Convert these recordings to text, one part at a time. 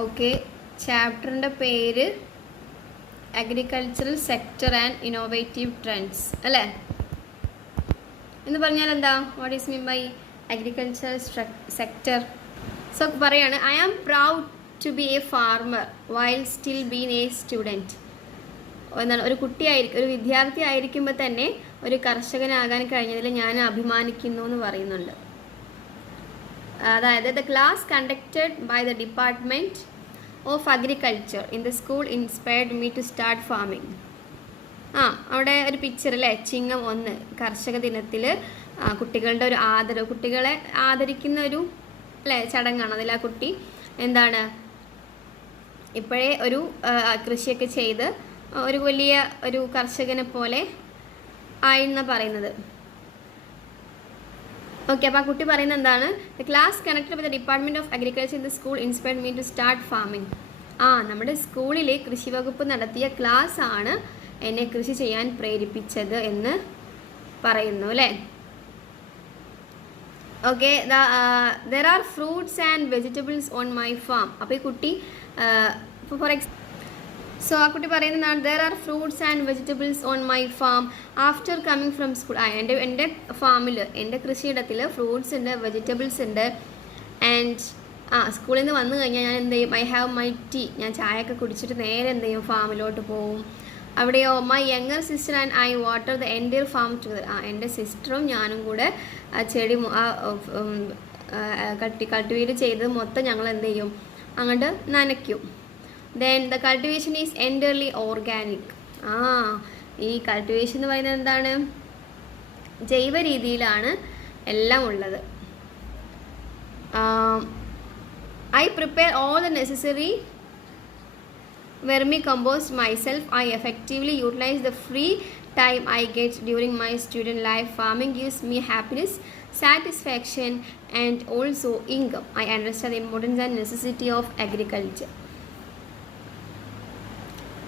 Okay, ചാപ്റ്ററിൻ്റെ പേര് agricultural sector and innovative trends അല്ലേ? എന്ന് പറഞ്ഞാൽ എന്താ? What is mean by agricultural sector? So പറയാണ്, I am proud to be a farmer while still been a student. എന്താണ്, ഒരു കുട്ടിയായിരിക്കും, ഒരു വിദ്യാർത്ഥി ആയിരിക്കുമ്പോൾ തന്നെ ഒരു കർഷകനാകാൻ കഴിഞ്ഞതിൽ ഞാൻ അഭിമാനിക്കുന്നു എന്ന് പറയുന്നുണ്ട്. അതായത് the class conducted by the department of agriculture in the school inspired me to start farming. അവിടെ ഒരു പിക്ചർ അല്ലേ, ചിങ്ങം 1 കർഷക ദിനത്തിൽ കുട്ടികളുടെ ഒരു ആദരവ്, കുട്ടികളെ ആദരിക്കുന്ന ഒരു അല്ലേ ചടങ്ങാണ്. അതിൽ ആ കുട്ടി എന്താണ് ഇപ്പോഴേ ഒരു കൃഷിയൊക്കെ ചെയ്ത് ഒരു വലിയ ഒരു കർഷകനെ പോലെ ആയെന്ന് പറയുന്നത്. ഓക്കെ, അപ്പോൾ ആ കുട്ടി പറയുന്നത് എന്താണ്? The class connected with the department of agriculture in the school inspired me to start farming. നമ്മുടെ സ്കൂളിൽ കൃഷി വകുപ്പ് നടത്തിയ ക്ലാസ് ആണ് എന്നെ കൃഷി ചെയ്യാൻ പ്രേരിപ്പിച്ചത് എന്ന് പറയുന്നു അല്ലേ? Okay, there are fruits and vegetables on my farm. അപ്പോൾ ഈ കുട്ടി സോ ആ കുട്ടി പറയുന്നതാണ്, there are fruits and vegetables on my farm after coming from school. എൻ്റെ ഫാമിൽ, എൻ്റെ കൃഷിയിടത്തിൽ ഫ്രൂട്ട്സ് ഉണ്ട്, വെജിറ്റബിൾസ് ഉണ്ട്. ആൻഡ് സ്കൂളിൽ നിന്ന് വന്നു കഴിഞ്ഞാൽ ഞാൻ എന്ത് ചെയ്യും? I have my tea. ഞാൻ ചായയൊക്കെ കുടിച്ചിട്ട് നേരെ എന്ത് ചെയ്യും? ഫാമിലോട്ട് പോവും. അവിടെയോ my younger sister and I water the entire farm together. എൻ്റെ സിസ്റ്ററും ഞാനും കൂടെ ആ ചെടി കൾട്ടിവേറ്റ് ചെയ്ത് മൊത്തം ഞങ്ങൾ എന്ത് ചെയ്യും? അങ്ങോട്ട് നനയ്ക്കും. Then the cultivation is entirely organic. ഈ കൾട്ടിവേഷൻ എന്ന് പറയുന്നത് എന്താണ്? ജൈവ രീതിയിലാണ് എല്ലാം ഉള്ളത്. I prepare all the necessary vermicompost myself. I effectively utilize the free time I get during my student life. Farming gives me happiness, satisfaction and also income. I understand the importance and necessity of agriculture.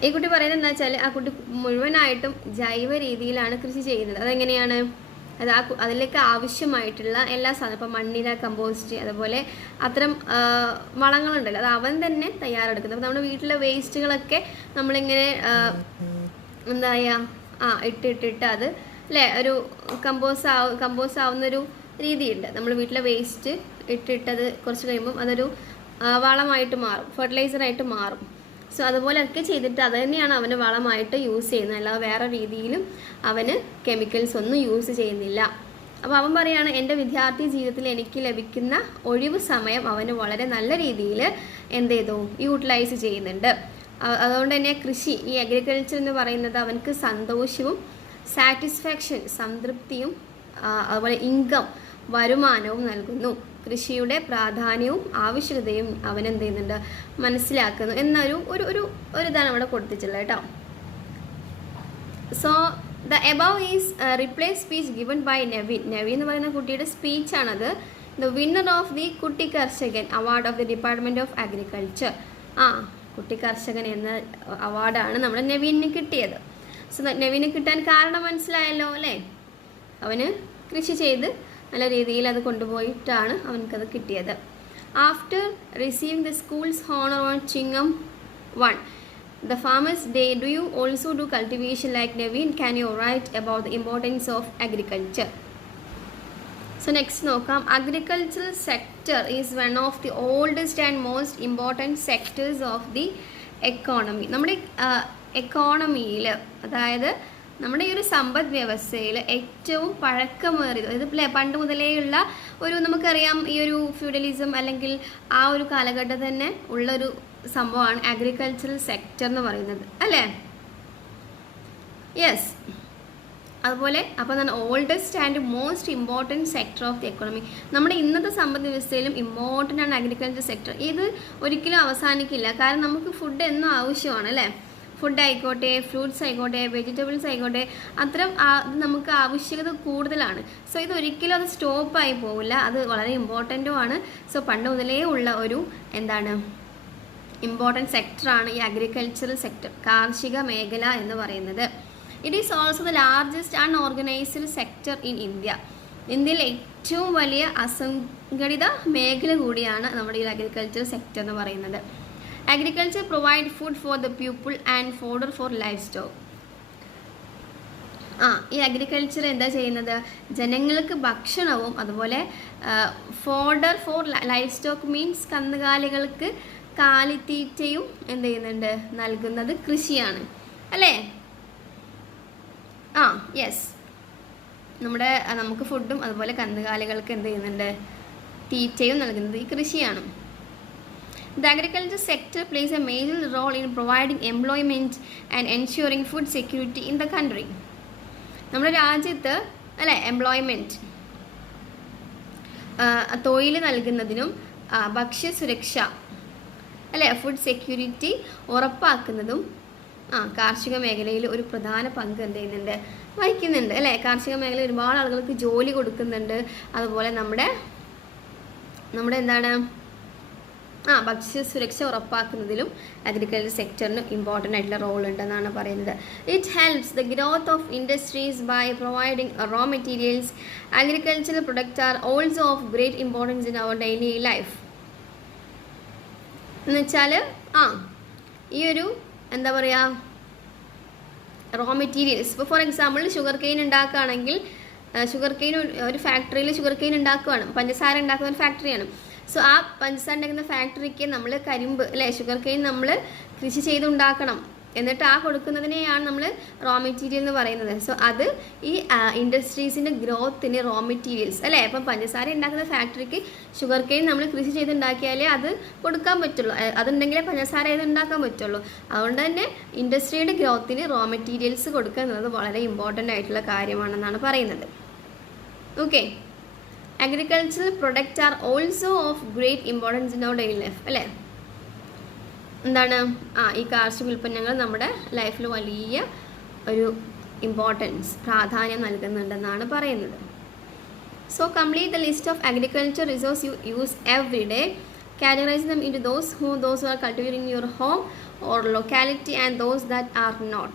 ഈ കുട്ടി പറയുന്നത് എന്താ വെച്ചാൽ, ആ കുട്ടി മുഴുവനായിട്ടും ജൈവ രീതിയിലാണ് കൃഷി ചെയ്യുന്നത്. അതെങ്ങനെയാണ്? അതിലേക്ക് ആവശ്യമായിട്ടുള്ള എല്ലാ സാധനം, ഇപ്പോൾ മണ്ണിര, കമ്പോസ്റ്റ്, അതുപോലെ അത്തരം വളങ്ങളുണ്ടല്ലോ, അത് അവൻ തന്നെ തയ്യാറെടുക്കുന്നത്. അപ്പോൾ നമ്മുടെ വീട്ടിലെ വേസ്റ്റുകളൊക്കെ നമ്മളിങ്ങനെ എന്താ പറയുക ഇട്ടിട്ട് അത് അല്ലേ ഒരു കമ്പോസ്റ്റ് ആവുന്നൊരു രീതിയുണ്ട്. നമ്മൾ വീട്ടിലെ വേസ്റ്റ് ഇട്ടിട്ടത് കുറച്ച് കഴിയുമ്പം അതൊരു വളമായിട്ട് മാറും, ഫെർട്ടിലൈസറായിട്ട് മാറും. സോ അതുപോലെയൊക്കെ ചെയ്തിട്ട് അത് തന്നെയാണ് അവന് വളമായിട്ട് യൂസ് ചെയ്യുന്നത്. അല്ലാതെ വേറെ രീതിയിലും അവന് കെമിക്കൽസ് ഒന്നും യൂസ് ചെയ്യുന്നില്ല. അപ്പോൾ അവൻ പറയുകയാണ്, എൻ്റെ വിദ്യാർത്ഥി ജീവിതത്തിൽ എനിക്ക് ലഭിക്കുന്ന ഒഴിവ് സമയം അവന് വളരെ നല്ല രീതിയിൽ എന്ത് ചെയ്തു? യൂട്ടിലൈസ് ചെയ്യുന്നുണ്ട്. അതുകൊണ്ട് തന്നെ കൃഷി, ഈ അഗ്രികൾച്ചർ എന്ന് പറയുന്നത് അവനക്ക് സന്തോഷവും സാറ്റിസ്ഫാക്ഷൻ, സംതൃപ്തിയും അതുപോലെ ഇൻകം, വരുമാനവും നൽകുന്നു. കൃഷിയുടെ പ്രാധാന്യവും ആവശ്യകതയും അവൻ എന്ത് ചെയ്യുന്നുണ്ട്? മനസ്സിലാക്കുന്നു എന്നൊരു ഒരു ഇതാണ് അവിടെ കൊടുത്തിട്ടുള്ളത് കേട്ടോ. So the above is reply speech given by Nevin. Nevin എന്ന് പറയുന്ന കുട്ടിയുടെ സ്പീച്ചാണത്. ദ വിന്നർ ഓഫ് ദി കുട്ടി കർഷകൻ award of the department of agriculture. കുട്ടി കർഷകൻ എന്ന അവാർഡാണ് നമ്മുടെ നെവിന് കിട്ടിയത്. സോ നെവിന് കിട്ടാൻ കാരണം മനസ്സിലായല്ലോ അല്ലേ? അവന് കൃഷി ചെയ്ത് നല്ല രീതിയിൽ അത് കൊണ്ടുപോയിട്ടാണ് അവനക്കത് കിട്ടിയത്. After receiving the schools honour on Chingam 1 the farmers day, do you also do cultivation like Naveen? Can you write about the importance of agriculture? So next നോക്കാം. Agricultural sector is one of the oldest and most important sectors of the economy. നമ്മുടെ എക്കോണമിയിൽ, അതായത് നമ്മുടെ ഈ ഒരു സമ്പദ് വ്യവസ്ഥയിൽ ഏറ്റവും പഴക്കമേറിയത്, ഇത് പണ്ട് മുതലേയുള്ള ഒരു, നമുക്കറിയാം ഈ ഒരു ഫ്യൂഡലിസം അല്ലെങ്കിൽ ആ ഒരു കാലഘട്ടം തന്നെ ഉള്ളൊരു സംഭവമാണ് അഗ്രികൾച്ചറൽ സെക്ടർ എന്ന് പറയുന്നത് അല്ലേ? യെസ്. അതുപോലെ അപ്പോൾ എന്താണ് oldest and most important sector of the economy. നമ്മുടെ ഇന്നത്തെ സമ്പദ് വ്യവസ്ഥയിലും ഇമ്പോർട്ടൻ്റ് ആണ് അഗ്രികൾച്ചർ സെക്ടർ. ഇത് ഒരിക്കലും അവസാനിക്കില്ല. കാരണം നമുക്ക് ഫുഡ് എന്നും ആവശ്യമാണ് അല്ലേ? ഫുഡ് ആയിക്കോട്ടെ, ഫ്രൂട്ട്സ് ആയിക്കോട്ടെ, വെജിറ്റബിൾസ് ആയിക്കോട്ടെ, അത്തരം നമുക്ക് ആവശ്യകത കൂടുതലാണ്. സോ ഇതൊരിക്കലും അത് സ്റ്റോപ്പായി പോകില്ല. അത് വളരെ ഇമ്പോർട്ടൻറ്റും ആണ്. സോ പണ്ട് മുതലേ ഉള്ള ഒരു എന്താണ് ഇമ്പോർട്ടൻറ്റ് സെക്ടറാണ് ഈ അഗ്രികൾച്ചറൽ സെക്ടർ, കാർഷിക മേഖല എന്ന് പറയുന്നത്. It is also the largest unorganised sector in India. ഇന്ത്യയിൽ ഏറ്റവും വലിയ അസംഘടിത മേഖല കൂടിയാണ് നമ്മുടെ ഈ അഗ്രികൾച്ചർ സെക്ടർ എന്ന് പറയുന്നത്. Agriculture provide food for the people and fodder for livestock. ഈ അഗ്രികൾച്ചർ എന്താ ചെയ്യുന്നത്? ജനങ്ങൾക്ക് ഭക്ഷണവും അതുപോലെ fodder for livestock means കന്നുകാലികൾക്ക് കാലിത്തീറ്റയും എന്ത് ചെയ്യുന്നുണ്ട്? നൽകുന്നത് കൃഷിയാണ് അല്ലേ? യെസ്, നമുക്ക് ഫുഡും അതുപോലെ കന്നുകാലികൾക്ക് എന്ത് ചെയ്യുന്നുണ്ട്? തീറ്റയും നൽകുന്നത് ഈ കൃഷിയാണ്. The agriculture sector plays a major role in providing employment and ensuring food security in the country. നമ്മുടെ രാജ്യത്ത് അല്ലേ എംപ്ലോയ്മെൻറ്റ്, തൊഴിൽ നൽകുന്നതിനും ഭക്ഷ്യസുരക്ഷ അല്ലേ ഫുഡ് സെക്യൂരിറ്റി ഉറപ്പാക്കുന്നതും കാർഷിക മേഖലയിൽ ഒരു പ്രധാന പങ്ക് എന്ത് ചെയ്യുന്നുണ്ട്? വഹിക്കുന്നുണ്ട് അല്ലേ? കാർഷിക മേഖലയിൽ ഒരുപാട് ആളുകൾക്ക് ജോലി കൊടുക്കുന്നുണ്ട്. അതുപോലെ നമ്മുടെ എന്താണ് ഭക്ഷ്യസുരക്ഷ ഉറപ്പാക്കുന്നതിലും അഗ്രികൾച്ചർ സെക്ടറിന് ഇമ്പോർട്ടൻ്റ് ആയിട്ടുള്ള റോൾ ഉണ്ടെന്നാണ് പറയുന്നത്. It helps the growth of industries by providing raw materials. Agricultural products are also of great importance in our daily life. എന്നുവെച്ചാൽ ഈ ഒരു എന്താ പറയുക റോ മെറ്റീരിയൽസ്, ഇപ്പോൾ ഫോർ എക്സാമ്പിൾ ഷുഗർ കെയിൻ ഉണ്ടാക്കുകയാണെങ്കിൽ ഷുഗർ കെയിൻ ഒരു ഫാക്ടറിയിൽ ഷുഗർ കെയിൻ ഉണ്ടാക്കുകയാണ്, പഞ്ചസാര ഉണ്ടാക്കുന്ന ഒരു ഫാക്ടറിയാണ്. സോ ആ പഞ്ചസാര ഉണ്ടാക്കുന്ന ഫാക്ടറിക്ക് നമ്മൾ കരിമ്പ് അല്ലേ ഷുഗർ കെയിൻ നമ്മൾ കൃഷി ചെയ്തുണ്ടാക്കണം. എന്നിട്ട് കൊടുക്കുന്നതിനെയാണ് നമ്മൾ റോ മെറ്റീരിയൽ എന്ന് പറയുന്നത്. സോ അത് ഈ ഇൻഡസ്ട്രീസിൻ്റെ ഗ്രോത്തിന് റോ മെറ്റീരിയൽസ് അല്ലേ. അപ്പം പഞ്ചസാര ഉണ്ടാക്കുന്ന ഫാക്ടറിക്ക് ഷുഗർ കെയിൻ നമ്മൾ കൃഷി ചെയ്തുണ്ടാക്കിയാലേ അത് കൊടുക്കാൻ പറ്റുള്ളൂ, അതുണ്ടെങ്കിലേ പഞ്ചസാര ഇത് ഉണ്ടാക്കാൻ പറ്റുള്ളൂ. അതുകൊണ്ട് തന്നെ ഇൻഡസ്ട്രിയുടെ ഗ്രോത്തിന് റോ മെറ്റീരിയൽസ് കൊടുക്കുക എന്നത് വളരെ ഇമ്പോർട്ടൻ്റ് ആയിട്ടുള്ള കാര്യമാണെന്നാണ് പറയുന്നത്. Okay, agricultural product are also of great importance in our daily life അല്ലേ. എന്താണ് ഈ കാർഷിക ഉൽപ്പന്നങ്ങൾ നമ്മുടെ ലൈഫിൽ വലിയ ഒരു പ്രാധാന്യം നൽകുന്നുണ്ടെന്നാണ് പറയുന്നത്. So complete the list of agriculture resource you use every day. Categorise them into those who are cultivated in your home or locality and those that are not.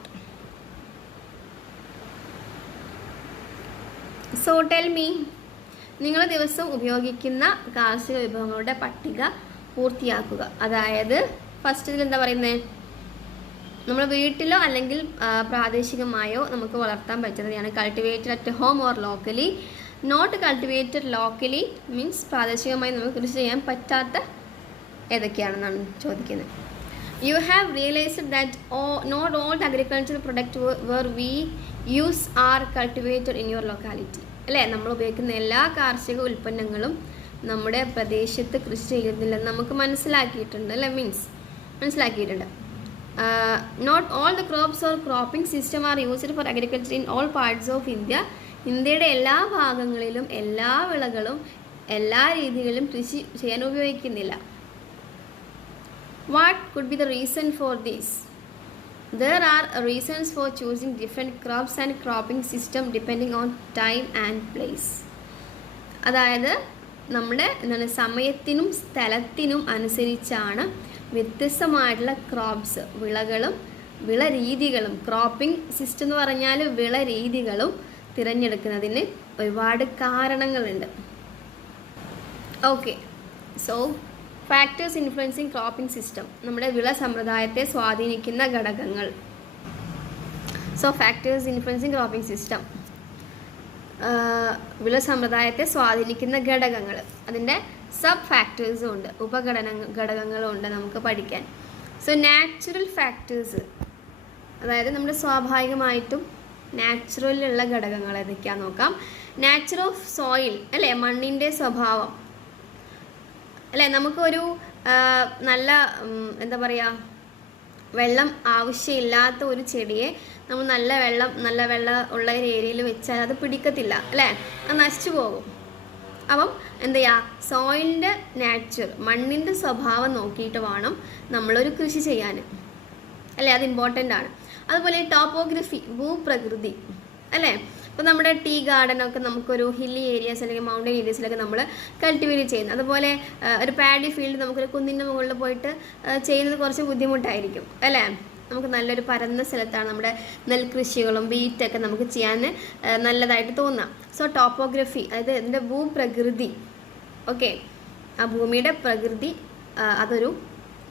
So tell me, നിങ്ങൾ ദിവസം ഉപയോഗിക്കുന്ന കാർഷിക വിഭവങ്ങളുടെ പട്ടിക പൂർത്തിയാക്കുക. അതായത് first ഇതിൽ എന്താ പറയുന്നത്? നമ്മൾ വീട്ടിലോ അല്ലെങ്കിൽ പ്രാദേശികമായോ നമുക്ക് വളർത്താൻ പറ്റുന്നതാണ്. Cultivated at home or locally. Not cultivated locally means പ്രാദേശികമായി നമുക്ക് കൃഷി ചെയ്യാൻ പറ്റാത്ത ഏതൊക്കെയാണെന്നാണ് ചോദിക്കുന്നത്. You have realised that not all agricultural product where we use are cultivated in your locality അല്ലേ. നമ്മൾ ഉപയോഗിക്കുന്ന എല്ലാ കാർഷിക ഉൽപ്പന്നങ്ങളും നമ്മുടെ പ്രദേശത്ത് കൃഷി ചെയ്യുന്നില്ലെന്ന് നമുക്ക് മനസ്സിലാക്കിയിട്ടുണ്ട് അല്ലേ, മനസ്സിലാക്കിയിട്ടുണ്ട്. Not all the crops or cropping system are used for agriculture in all parts of India. ഇന്ത്യയുടെ എല്ലാ ഭാഗങ്ങളിലും എല്ലാ വിളകളും എല്ലാ രീതികളിലും കൃഷി ചെയ്യാൻ ഉപയോഗിക്കുന്നില്ല. What could be the reason for this? There are reasons for choosing different crops and cropping system depending on time and place. അതായത് നമ്മുടെ സമയത്തിനും സ്ഥലത്തിനും അനുസരിച്ചാണ് വ്യത്യസ്തമായിട്ടുള്ള ക്രോപ്സ് വിളകളും വിളരീതികളും ക്രോപ്പിംഗ് സിസ്റ്റം എന്ന് പറഞ്ഞാൽ വിളരീതികളും തിരഞ്ഞെടുക്കുന്നതിന് ഒരുപാട് കാരണങ്ങളുണ്ട്. Okay, so factors influencing cropping system, നമ്മുടെ വിള സമ്പ്രദായത്തെ സ്വാധീനിക്കുന്ന ഘടകങ്ങൾ. So factors influencing cropping system, വിള സമ്പ്രദായത്തെ സ്വാധീനിക്കുന്ന ഘടകങ്ങൾ, അതിൻ്റെ സബ് ഫാക്ടേഴ്സും ഉണ്ട്, ഘടകങ്ങളും ഉണ്ട് നമുക്ക് പഠിക്കാൻ. സോ നാച്ചുറൽ ഫാക്ടേഴ്സ്, അതായത് നമ്മുടെ സ്വാഭാവികമായിട്ടും നാച്ചുറലിലുള്ള ഘടകങ്ങൾ ഏതൊക്കെയാണെന്ന് നോക്കാം. നാച്ചർ ഓഫ് സോയിൽ അല്ലേ, മണ്ണിൻ്റെ സ്വഭാവം അല്ലേ. നമുക്കൊരു നല്ല എന്താ പറയുക വെള്ളം ആവശ്യമില്ലാത്ത ഒരു ചെടിയെ നമ്മൾ നല്ല വെള്ളം ഉള്ള ഒരു ഏരിയയിൽ വെച്ചാൽ അത് പിടിക്കത്തില്ല അല്ലേ, അത് നശിച്ചു പോകും. അപ്പം എന്താ ചെയ്യുക, സോയിലിൻ്റെ മണ്ണിൻ്റെ സ്വഭാവം നോക്കിയിട്ട് വേണം നമ്മളൊരു കൃഷി ചെയ്യാൻ അല്ലേ, അത് ഇമ്പോർട്ടൻ്റ് ആണ്. അതുപോലെ ടോപ്പോഗ്രഫി, ഭൂപ്രകൃതി അല്ലേ. അപ്പോൾ നമ്മുടെ ടീ ഗാർഡനൊക്കെ നമുക്കൊരു ഹില്ലി ഏരിയാസ് അല്ലെങ്കിൽ മൗണ്ടൻ ഏരിയസിലൊക്കെ നമ്മൾ കൾട്ടിവേറ്റ് ചെയ്യുന്നത്. അതുപോലെ ഒരു പാഡി ഫീൽഡ് നമുക്കൊരു കുന്നിൻ്റെ മുകളിൽ പോയിട്ട് ചെയ്യുന്നത് കുറച്ച് ബുദ്ധിമുട്ടായിരിക്കും അല്ലേ. നമുക്ക് നല്ലൊരു പരന്ന സ്ഥലത്താണ് നമ്മുടെ നെൽകൃഷികളും വീറ്റൊക്കെ നമുക്ക് ചെയ്യാൻ നല്ലതായിട്ട് തോന്നാം. സോ ടോപ്പോഗ്രഫി, അതായത് ഇതിൻ്റെ ഭൂപ്രകൃതി, ഓക്കെ, ആ ഭൂമിയുടെ പ്രകൃതി അതൊരു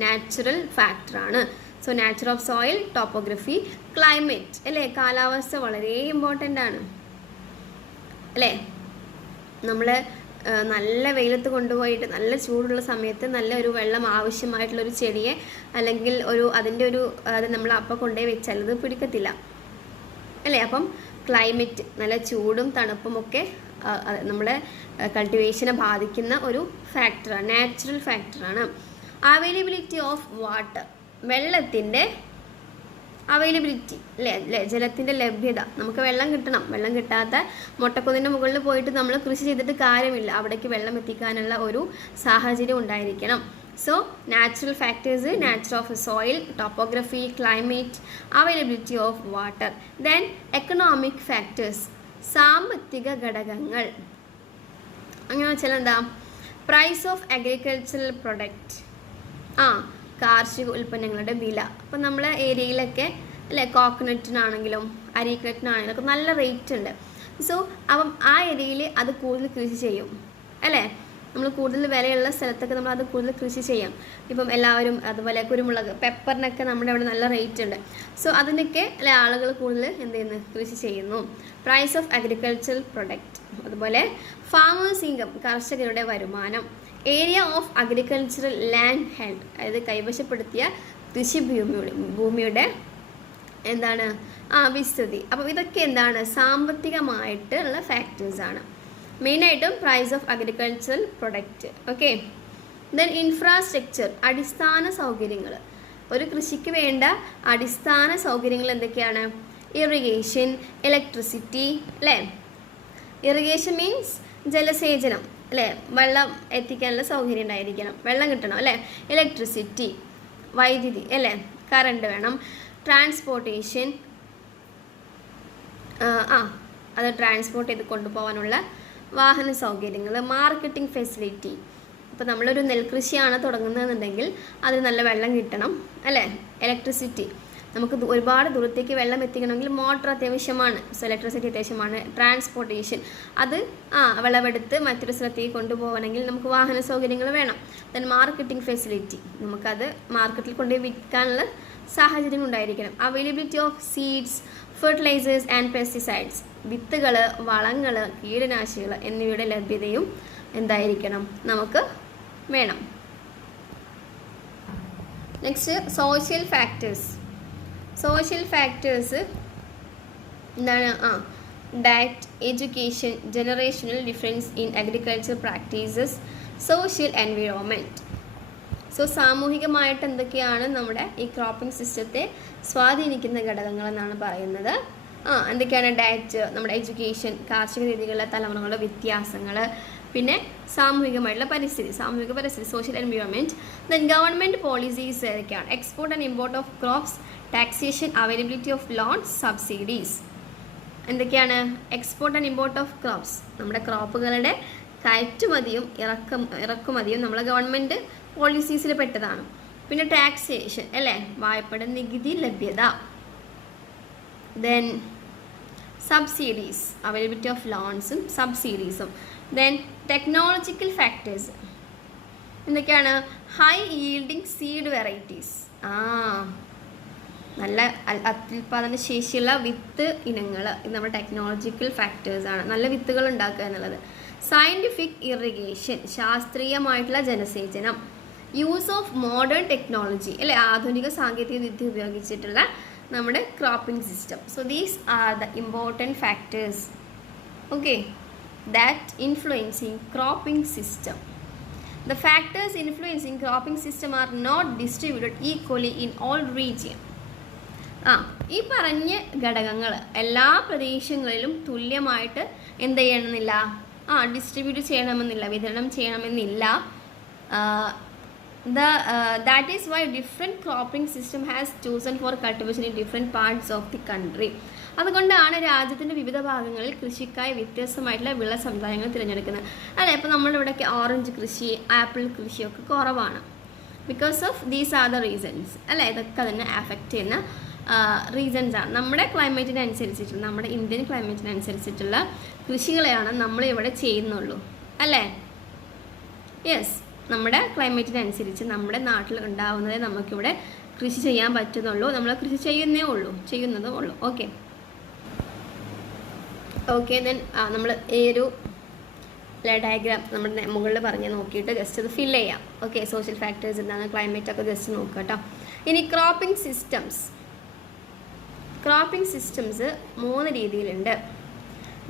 നാച്ചുറൽ ഫാക്ടറാണ്. So nature of soil, topography, climate അല്ലേ, കാലാവസ്ഥ വളരെ ഇമ്പോർട്ടൻ്റ് ആണ് അല്ലേ. നമ്മൾ നല്ല വെയിലത്ത് കൊണ്ടുപോയിട്ട് നല്ല ചൂടുള്ള സമയത്ത് നല്ല ഒരു വെള്ളം ആവശ്യമായിട്ടുള്ളൊരു ചെടിയെ അല്ലെങ്കിൽ അതിൻ്റെ അത് നമ്മൾ അപ്പം കൊണ്ടുപോയി വെച്ചാൽ അത് പിടിക്കത്തില്ല അല്ലേ. അപ്പം ക്ലൈമറ്റ് നല്ല ചൂടും തണുപ്പും ഒക്കെ നമ്മുടെ കൾട്ടിവേഷനെ ബാധിക്കുന്ന ഒരു ഫാക്ടറാണ്, നാച്ചുറൽ ഫാക്ടറാണ്. അവൈലബിലിറ്റി ഓഫ് വാട്ടർ, വെള്ളത്തിൻ്റെ അവൈലബിലിറ്റി അല്ലേ, ജലത്തിൻ്റെ ലഭ്യത. നമുക്ക് വെള്ളം കിട്ടണം. വെള്ളം കിട്ടാത്ത മൊട്ടക്കുന്നിൻ്റെ മുകളിൽ പോയിട്ട് നമ്മൾ കൃഷി ചെയ്തിട്ട് കാര്യമില്ല, അവിടേക്ക് വെള്ളം എത്തിക്കാനുള്ള ഒരു സാഹചര്യം ഉണ്ടായിരിക്കണം. So natural factors, nature of soil, topography, climate, availability of water. Then economic factors, സാമ്പത്തിക ഘടകങ്ങൾ. അങ്ങനെ വെച്ചാൽ എന്താ, പ്രൈസ് ഓഫ് അഗ്രികൾച്ചറൽ പ്രൊഡക്റ്റ്, കാർഷിക ഉൽപ്പന്നങ്ങളുടെ വില. അപ്പം നമ്മളെ ഏരിയയിലൊക്കെ അല്ലേ കോക്കനട്ടിനാണെങ്കിലും അരിക്കനട്ടിനാണെങ്കിലും ഒക്കെ നല്ല റേറ്റ് ഉണ്ട്. സോ അപ്പം ആ ഏരിയയിൽ അത് കൂടുതൽ കൃഷി ചെയ്യും അല്ലേ. നമ്മൾ കൂടുതൽ വിലയുള്ള സ്ഥലത്തൊക്കെ നമ്മൾ അത് കൂടുതൽ കൃഷി ചെയ്യാം. ഇപ്പം എല്ലാവരും അതുപോലെ കുരുമുളക്, പെപ്പറിനൊക്കെ നമ്മുടെ അവിടെ നല്ല റേറ്റ് ഉണ്ട്. സോ അതിനൊക്കെ അല്ലെ ആളുകൾ കൂടുതൽ എന്ത് ചെയ്യുന്നു, കൃഷി ചെയ്യുന്നു. Price of agricultural product. അതുപോലെ ഫാമേഴ്സ് ഇൻകം, കർഷകരുടെ വരുമാനം. Area of agricultural land held, അതായത് കൈവശപ്പെടുത്തിയ കൃഷി ഭൂമിയുടെ എന്താണ് വിസ്തൃതി. അപ്പം ഇതൊക്കെ എന്താണ്, സാമ്പത്തികമായിട്ടുള്ള ഫാക്ടേഴ്സാണ്. മെയിനായിട്ടും price of agricultural product. Okay. Then infrastructure, അടിസ്ഥാന സൗകര്യങ്ങൾ. ഒരു കൃഷിക്ക് വേണ്ട അടിസ്ഥാന സൗകര്യങ്ങൾ എന്തൊക്കെയാണ്? ഇറിഗേഷൻ, ഇലക്ട്രിസിറ്റി അല്ലേ. ഇറിഗേഷൻ മീൻസ് ജലസേചനം അല്ലേ, വെള്ളം എത്തിക്കാനുള്ള സൗകര്യം ഉണ്ടായിരിക്കണം, വെള്ളം കിട്ടണം അല്ലേ. ഇലക്ട്രിസിറ്റി, വൈദ്യുതി അല്ലേ, കറണ്ട് വേണം. ട്രാൻസ്പോർട്ടേഷൻ, അത് ട്രാൻസ്പോർട്ട് ചെയ്ത് കൊണ്ടുപോകാനുള്ള വാഹന സൗകര്യങ്ങൾ. മാർക്കറ്റിംഗ് ഫെസിലിറ്റി, ഇപ്പോൾ നമ്മളൊരു നെൽകൃഷിയാണ് തുടങ്ങുന്നതെന്നുണ്ടെങ്കിൽ അതിന് നല്ല വെള്ളം കിട്ടണം അല്ലേ. ഇലക്ട്രിസിറ്റി, നമുക്ക് ഒരുപാട് ദൂരത്തേക്ക് വെള്ളം എത്തിക്കണമെങ്കിൽ മോട്ടർ അത്യാവശ്യമാണ്. സോ ഇലക്ട്രിസിറ്റി അത്യാവശ്യമാണ്. ട്രാൻസ്പോർട്ടേഷൻ, അത് വിളവെടുത്ത് മറ്റൊരു സ്ഥലത്തേക്ക് കൊണ്ടുപോകണമെങ്കിൽ നമുക്ക് വാഹന സൗകര്യങ്ങൾ വേണം. ദെൻ മാർക്കറ്റിംഗ് ഫെസിലിറ്റി, നമുക്കത് മാർക്കറ്റിൽ കൊണ്ടുപോയി വിൽക്കാനുള്ള സാഹചര്യം ഉണ്ടായിരിക്കണം. Availability of seeds, fertilisers and pesticides, വിത്തുകൾ, വളങ്ങൾ, കീടനാശികൾ എന്നിവയുടെ ലഭ്യതയും എന്തായിരിക്കണം, നമുക്ക് വേണം. Next social factors. Social factors എന്താണ്? Diet, education, generational difference in agriculture practices, social environment. So സാമൂഹികമായിട്ട് എന്തൊക്കെയാണ് നമ്മുടെ ഈ ക്രോപ്പിംഗ് സിസ്റ്റത്തെ സ്വാധീനിക്കുന്ന ഘടകങ്ങളെന്നാണ് പറയുന്നത്. എന്തൊക്കെയാണ്? ഡയറ്റ്, നമ്മുടെ എഡ്യൂക്കേഷൻ, കാർഷിക രീതികളിലെ തലമുറകളുടെ വ്യത്യാസങ്ങൾ, പിന്നെ സാമൂഹിക പരിസ്ഥിതി, social environment. Then government policies ഏതൊക്കെയാണ്? Export and import of crops, taxation, availability of loans, subsidies. എന്തൊക്കെയാണ്? Export and import of crops, നമ്മുടെ ക്രോപ്പുകളുടെ കയറ്റുമതിയും ഇറക്കുമതിയും നമ്മളെ ഗവൺമെൻറ് പോളിസീസിൽ പെട്ടതാണ്. പിന്നെ ടാക്സേഷൻ അല്ലേ, വായ്പയുടെ നികുതി ലഭ്യത. ദെൻ സബ്സിഡീസ്, അവൈലബിലിറ്റി ഓഫ് ലോൺസും സബ്സിഡീസും. ദെൻ ടെക്നോളജിക്കൽ ഫാക്ടേഴ്സ് എന്തൊക്കെയാണ്? ഹൈ ഈൽഡിങ് സീഡ് വെറൈറ്റീസ്, നല്ല അത്യുൽപാദന ശേഷിയുള്ള വിത്ത് ഇനങ്ങൾ, ഇത് നമ്മുടെ ടെക്നോളജിക്കൽ ഫാക്ടേഴ്സാണ്. നല്ല വിത്തുകൾ ഉണ്ടാക്കുക എന്നുള്ളത്. സയൻറ്റിഫിക് ഇറിഗേഷൻ, ശാസ്ത്രീയമായിട്ടുള്ള ജലസേചനം. യൂസ് ഓഫ് മോഡേൺ ടെക്നോളജി അല്ലെ, ആധുനിക സാങ്കേതിക വിദ്യ ഉപയോഗിച്ചിട്ടുള്ള നമ്മുടെ cropping system. So these are the important factors that influencing cropping system. The factors influencing cropping system are not distributed equally in all region. ഈ പറഞ്ഞ ഘടകങ്ങൾ എല്ലാ പ്രദേശങ്ങളിലും തുല്യമായിട്ട് എന്ത് ചെയ്യണമെന്നില്ല, ഡിസ്ട്രിബ്യൂട്ട് ചെയ്യണമെന്നില്ല, വിതരണം ചെയ്യണമെന്നില്ല. That is why different cropping system has chosen for cultivation in different parts of the country. അതുകൊണ്ടാണ് രാജ്യത്തിൻ്റെ വിവിധ ഭാഗങ്ങളിൽ കൃഷിക്കായി വ്യത്യസ്തമായിട്ടുള്ള വിള സമ്പ്രദായങ്ങൾ തിരഞ്ഞെടുക്കുന്നത് അല്ലേ. ഇപ്പോൾ നമ്മുടെ ഇവിടെയൊക്കെ ഓറഞ്ച് കൃഷി, ആപ്പിൾ കൃഷിയൊക്കെ കുറവാണ്. Because of these are the reasons അല്ലേ. ഇതൊക്കെ തന്നെ അഫക്റ്റ് ചെയ്യുന്ന റീസൺസാണ്. നമ്മുടെ ക്ലൈമറ്റിനനുസരിച്ചിട്ടുള്ള, നമ്മുടെ ഇന്ത്യൻ ക്ലൈമറ്റിനനുസരിച്ചിട്ടുള്ള കൃഷികളെയാണ് നമ്മളിവിടെ ചെയ്യുന്നുള്ളൂ അല്ലേ. യെസ്. നമ്മുടെ ക്ലൈമറ്റിനനുസരിച്ച് നമ്മുടെ നാട്ടിൽ ഉണ്ടാവുന്നതേ നമുക്കിവിടെ കൃഷി ചെയ്യാൻ പറ്റുന്നുള്ളൂ. നമ്മൾ കൃഷി ചെയ്യുന്നതും ഉള്ളൂ. ഓക്കെ ദെൻ നമ്മൾ ഈ ഒരു ഡയഗ്രാം നമ്മുടെ മുകളിൽ പറഞ്ഞ് നോക്കിയിട്ട് ജസ്റ്റ് അത് ഫില്ല് ചെയ്യാം. ഓക്കെ, സോഷ്യൽ ഫാക്ടേഴ്സ് എന്താണ്, ക്ലൈമറ്റ് ഒക്കെ ജസ്റ്റ് നോക്കുക കേട്ടോ. ഇനി ക്രോപ്പിംഗ് സിസ്റ്റംസ് 3 രീതിയിലുണ്ട്.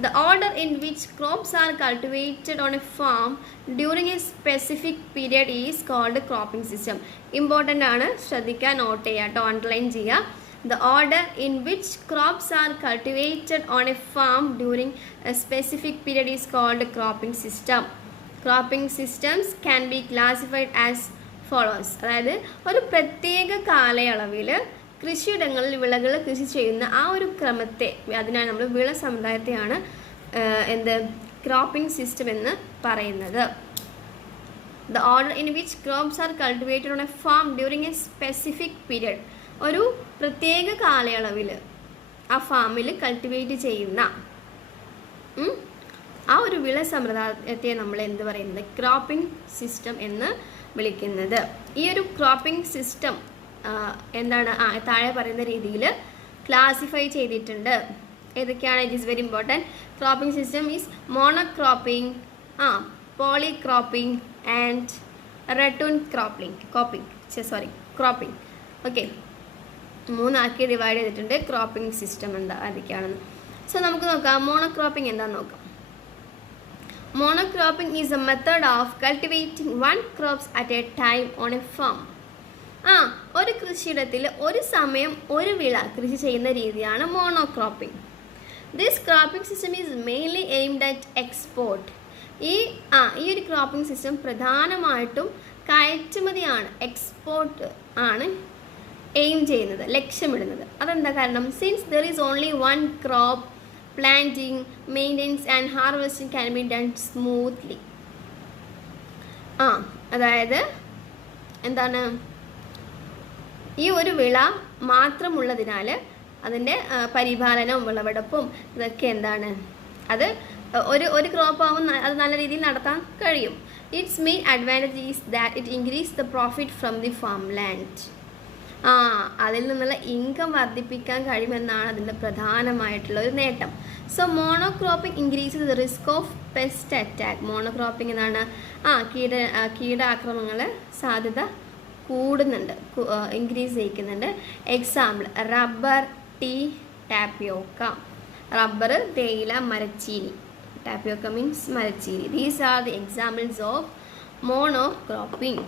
The order in which crops are cultivated on a farm during a specific period is called cropping system. Important ആണ്, ശ്രദ്ധിക്കാൻ, നോട്ട് ചെയ്യുക കേട്ടോ, അണ്ടർലൈൻ ചെയ്യുക. The order in which crops are cultivated on a farm during a specific period is called cropping system. Cropping systems can be classified as follows. അതായത് ഒരു പ്രത്യേക കാലയളവിൽ കൃഷിയിടങ്ങളിൽ വിളകൾ കൃഷി ചെയ്യുന്ന ആ ഒരു ക്രമത്തെ, അതിനാണ് നമ്മൾ വിള സമുദായത്തെയാണ് ക്രോപ്പിംഗ് സിസ്റ്റം എന്ന് പറയുന്നത്. The order in which crops are cultivated on a farm during a specific period, ഒരു പ്രത്യേക കാലയളവിൽ ആ ഫാമിൽ കൾട്ടിവേറ്റ് ചെയ്യുന്ന ആ ഒരു വിള സമ്പ്രദായത്തെ നമ്മൾ എന്ത് പറയുന്നത്, ക്രോപ്പിംഗ് സിസ്റ്റം എന്ന് വിളിക്കുന്നത്. ഈ ഒരു ക്രോപ്പിംഗ് സിസ്റ്റം എന്താണ്, താഴെ പറയുന്ന രീതിയിൽ ക്ലാസിഫൈ ചെയ്തിട്ടുണ്ട്. ഏതൊക്കെയാണ്? It is very important. Cropping system is monocropping, polycropping and ratoon cropping. Okay, 3 ആക്കി ഡിവൈഡ് ചെയ്തിട്ടുണ്ട് ക്രോപ്പിംഗ് സിസ്റ്റം അതൊക്കെയാണെന്ന്. സോ നമുക്ക് നോക്കാം മോണോക്രോപ്പിംഗ് എന്താണെന്ന് നോക്കാം. Monocropping is a method of cultivating one crops at a time on a farm. ഒരു കൃഷിയിടത്തിൽ ഒരു സമയം ഒരു വിള കൃഷി ചെയ്യുന്ന രീതിയാണ് monocropping. This cropping system is mainly aimed at export. ഈ ഒരു ക്രോപ്പിംഗ് സിസ്റ്റം പ്രധാനമായിട്ടും കയറ്റുമതിയാണ്, എക്സ്പോർട്ട് ആണ് എയിം ചെയ്യുന്നത്, ലക്ഷ്യമിടുന്നത്. അതെന്താ കാരണം? Since there is only one crop, planting, maintenance and harvesting can be done smoothly. അതായത് എന്താണ്, ഈ ഒരു വിള മാത്രമുള്ളതിനാൽ അതിൻ്റെ പരിപാലനവും വിളവെടുപ്പും ഇതൊക്കെ എന്താണ്, അത് ഒരു ക്രോപ്പ് ആവുമ്പോൾ അത് നല്ല രീതിയിൽ നടത്താൻ കഴിയും. Its main advantage is that it increase the profit from the farm land. അതിൽ നിന്നുള്ള ഇൻകം വർദ്ധിപ്പിക്കാൻ കഴിയുമെന്നാണ് അതിൻ്റെ പ്രധാനമായിട്ടുള്ള ഒരു നേട്ടം. So monocropping increase the risk of pest attack. Monocropping എന്നാണ് കീടാക്രമണങ്ങളെ സാധ്യത കൂടുന്നുണ്ട്, ഇൻക്രീസ് ചെയ്യിക്കുന്നുണ്ട്. Example rubber, tea, tapioca. Rubber, തേയില, മരച്ചീനി. ടാപ്പിയോക്ക മീൻസ് മരച്ചീനി. These are the examples of മോണോക്രോപ്പിംഗ്.